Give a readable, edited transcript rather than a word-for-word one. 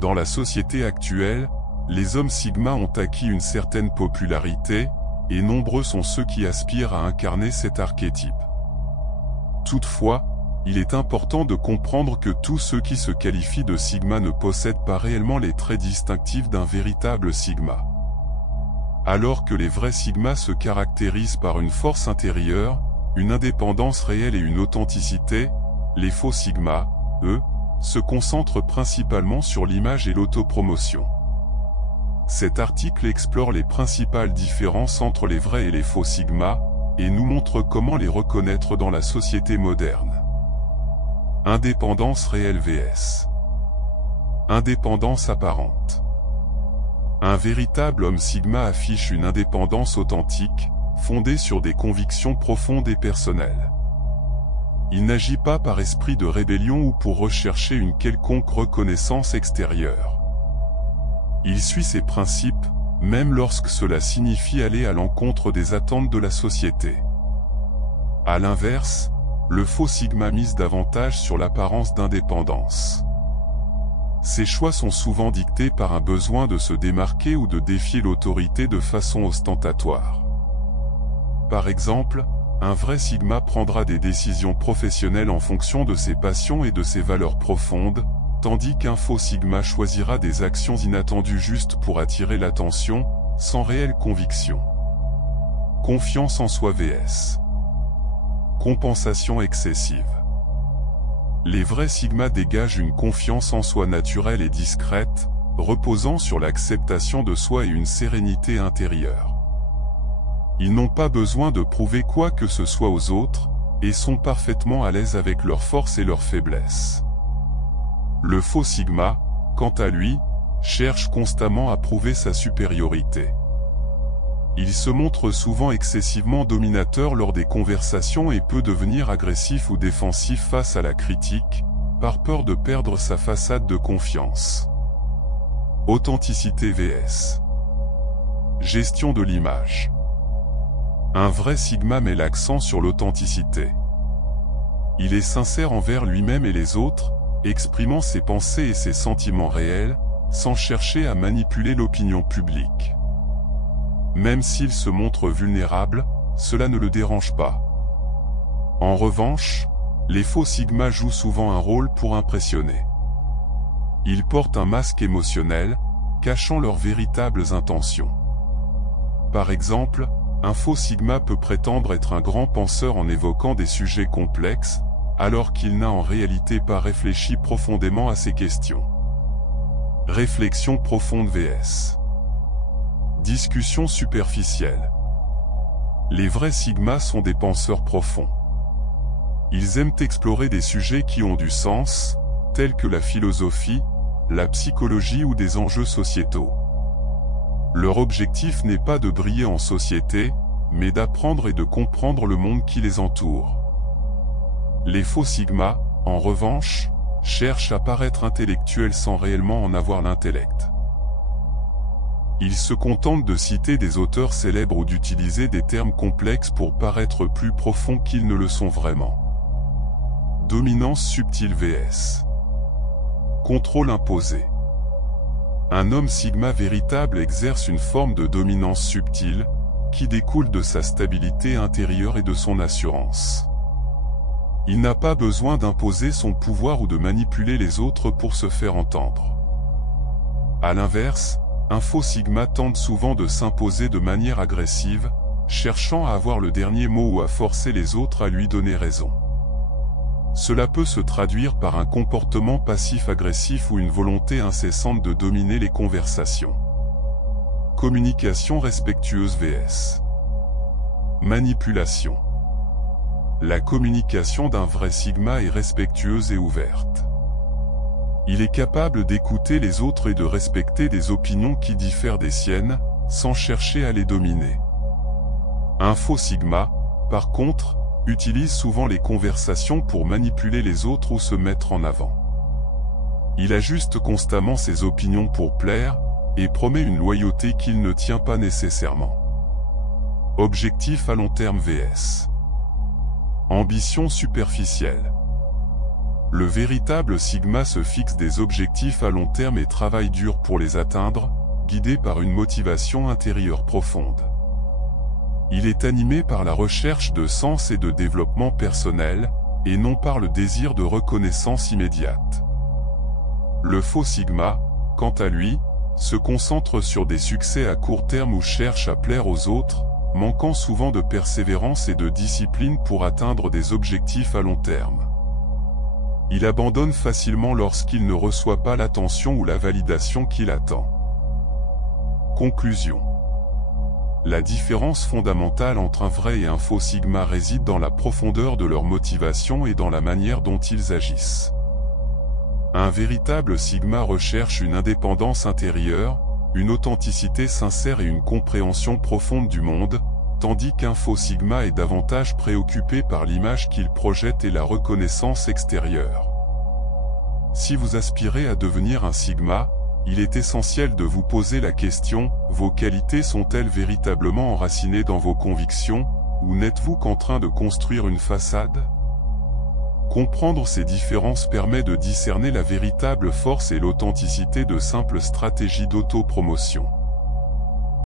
Dans la société actuelle, les hommes sigma ont acquis une certaine popularité, et nombreux sont ceux qui aspirent à incarner cet archétype. Toutefois, il est important de comprendre que tous ceux qui se qualifient de sigma ne possèdent pas réellement les traits distinctifs d'un véritable sigma. Alors que les vrais sigmas se caractérisent par une force intérieure, une indépendance réelle et une authenticité, les faux sigmas, eux, se concentrent principalement sur l'image et l'autopromotion. Cet article explore les principales différences entre les vrais et les faux sigmas, et nous montre comment les reconnaître dans la société moderne. Indépendance réelle vs. Indépendance apparente. Un véritable homme sigma affiche une indépendance authentique, fondée sur des convictions profondes et personnelles. Il n'agit pas par esprit de rébellion ou pour rechercher une quelconque reconnaissance extérieure. Il suit ses principes, même lorsque cela signifie aller à l'encontre des attentes de la société. À l'inverse, le faux sigma mise davantage sur l'apparence d'indépendance. Ses choix sont souvent dictés par un besoin de se démarquer ou de défier l'autorité de façon ostentatoire. Par exemple, un vrai sigma prendra des décisions professionnelles en fonction de ses passions et de ses valeurs profondes, tandis qu'un faux sigma choisira des actions inattendues juste pour attirer l'attention, sans réelle conviction. Confiance en soi vs. Compensation excessive. Les vrais sigmas dégagent une confiance en soi naturelle et discrète, reposant sur l'acceptation de soi et une sérénité intérieure. Ils n'ont pas besoin de prouver quoi que ce soit aux autres, et sont parfaitement à l'aise avec leurs forces et leurs faiblesses. Le faux sigma, quant à lui, cherche constamment à prouver sa supériorité. Il se montre souvent excessivement dominateur lors des conversations et peut devenir agressif ou défensif face à la critique, par peur de perdre sa façade de confiance. Authenticité vs. Gestion de l'image. Un vrai sigma met l'accent sur l'authenticité. Il est sincère envers lui-même et les autres, exprimant ses pensées et ses sentiments réels, sans chercher à manipuler l'opinion publique. Même s'il se montre vulnérable, cela ne le dérange pas. En revanche, les faux sigmas jouent souvent un rôle pour impressionner. Ils portent un masque émotionnel, cachant leurs véritables intentions. Par exemple, un faux sigma peut prétendre être un grand penseur en évoquant des sujets complexes, alors qu'il n'a en réalité pas réfléchi profondément à ces questions. Réflexion profonde vs. Discussion superficielle. Les vrais sigmas sont des penseurs profonds. Ils aiment explorer des sujets qui ont du sens, tels que la philosophie, la psychologie ou des enjeux sociétaux. Leur objectif n'est pas de briller en société, mais d'apprendre et de comprendre le monde qui les entoure. Les faux sigmas, en revanche, cherchent à paraître intellectuels sans réellement en avoir l'intellect. Ils se contentent de citer des auteurs célèbres ou d'utiliser des termes complexes pour paraître plus profonds qu'ils ne le sont vraiment. Dominance subtile vs. Contrôle imposé. Un homme sigma véritable exerce une forme de dominance subtile, qui découle de sa stabilité intérieure et de son assurance. Il n'a pas besoin d'imposer son pouvoir ou de manipuler les autres pour se faire entendre. À l'inverse, un faux sigma tente souvent de s'imposer de manière agressive, cherchant à avoir le dernier mot ou à forcer les autres à lui donner raison. Cela peut se traduire par un comportement passif-agressif ou une volonté incessante de dominer les conversations. Communication respectueuse vs. Manipulation. La communication d'un vrai sigma est respectueuse et ouverte. Il est capable d'écouter les autres et de respecter des opinions qui diffèrent des siennes, sans chercher à les dominer. Un faux sigma, par contre, utilise souvent les conversations pour manipuler les autres ou se mettre en avant. Il ajuste constamment ses opinions pour plaire, et promet une loyauté qu'il ne tient pas nécessairement. Objectif à long terme vs. Ambition superficielle. Le véritable Sigma se fixe des objectifs à long terme et travaille dur pour les atteindre, guidé par une motivation intérieure profonde. Il est animé par la recherche de sens et de développement personnel, et non par le désir de reconnaissance immédiate. Le faux Sigma, quant à lui, se concentre sur des succès à court terme ou cherche à plaire aux autres, manquant souvent de persévérance et de discipline pour atteindre des objectifs à long terme. Il abandonne facilement lorsqu'il ne reçoit pas l'attention ou la validation qu'il attend. Conclusion. La différence fondamentale entre un vrai et un faux Sigma réside dans la profondeur de leur motivation et dans la manière dont ils agissent. Un véritable Sigma recherche une indépendance intérieure, une authenticité sincère et une compréhension profonde du monde, tandis qu'un faux Sigma est davantage préoccupé par l'image qu'il projette et la reconnaissance extérieure. Si vous aspirez à devenir un Sigma, il est essentiel de vous poser la question, vos qualités sont-elles véritablement enracinées dans vos convictions, ou n'êtes-vous qu'en train de construire une façade ? Comprendre ces différences permet de discerner la véritable force et l'authenticité de simples stratégies d'autopromotion.